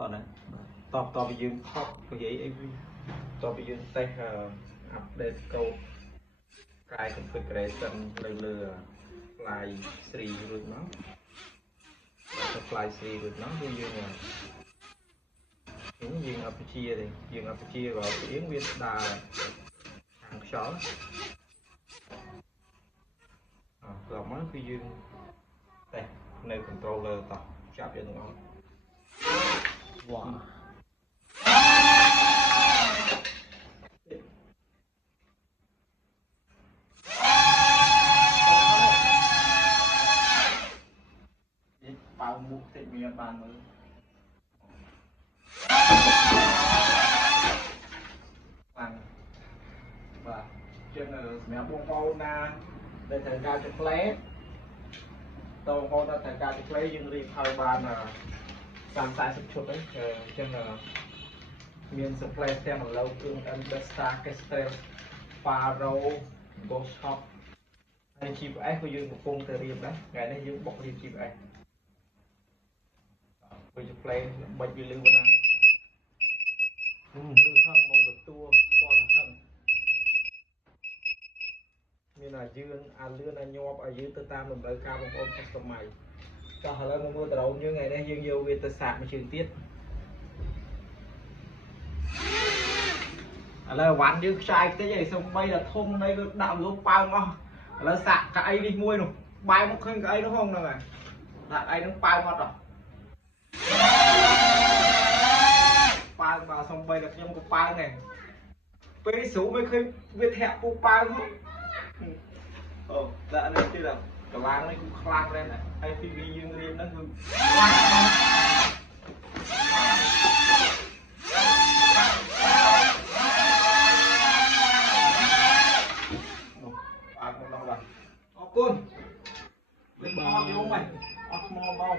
តណាតពីយើងថប់និយាយអីតពីយើងតេស្តអាប់ដេតកូដកាយ configuration លើ fly 3 រួចមកដល់ fly 3 រួចមកគឺយើងអបជាទេយើងអបជាក៏ព្រៀងវាស្ដារខាងខ្យល់ក្រោយមកគឺយើងតេស្តនៅ controller តោះចាប់យើងទាំងអស់វ៉ាប៉ៅមុខតិចមានបានមើលបានបាទចឹងសម្រាប់បងប្អូនណាដែលត្រូវការចុច play តបងប្អូនដែលត្រូវការចុច play យើងរៀបហើយបាន30-40 ឈុតហ្នឹងចឹងមាន supply ទាំងឥឡូវគ្រឿង Ambassador Kestrel Faro Ghost Shop ហើយ GPS ក៏យើងកំពុងតែរៀបដែរថ្ងៃនេះយើងបុករៀប GPS វាจะ play បាច់វាលឺប៉ុណ្ណាលឺហឹងមកទទួលស្គាល់ថាហឹងមានអាយើងអាលឿនអាញាប់ឲ្យយើងទៅតាមតម្រូវការបងប្អូន customer ចុះឥឡូវមកមើលដ្រូនយើងថ្ងៃនេះយើងយកវាទៅសាកមួយជើងទៀតឥឡូវវ៉ាន់យើងខ្ចាយតិចឯងសំបីតែធំនៃវាដាក់លោកប៉ើងអស់ឥឡូវសាកកៅអីនេះមួយនោះបែរមកឃើញកៅអីនោះផងហ្នឹងហើយដាក់អីហ្នឹងប៉ើងអត់ដល់ប៉ើងបាទសំបីតែខ្ញុំក៏ប៉ើងដែរពេលនេះស្រួលមិនឃើញវាធាក់ពូប៉ើងហ្នឹងអូដាក់នេះទៀតកន្លងនេះគឺខ្លាំងដែរណាហើយពីវាយើងរៀនហ្នឹងគឺអរគុណលេខបោកយកមកអត់ថ្មបង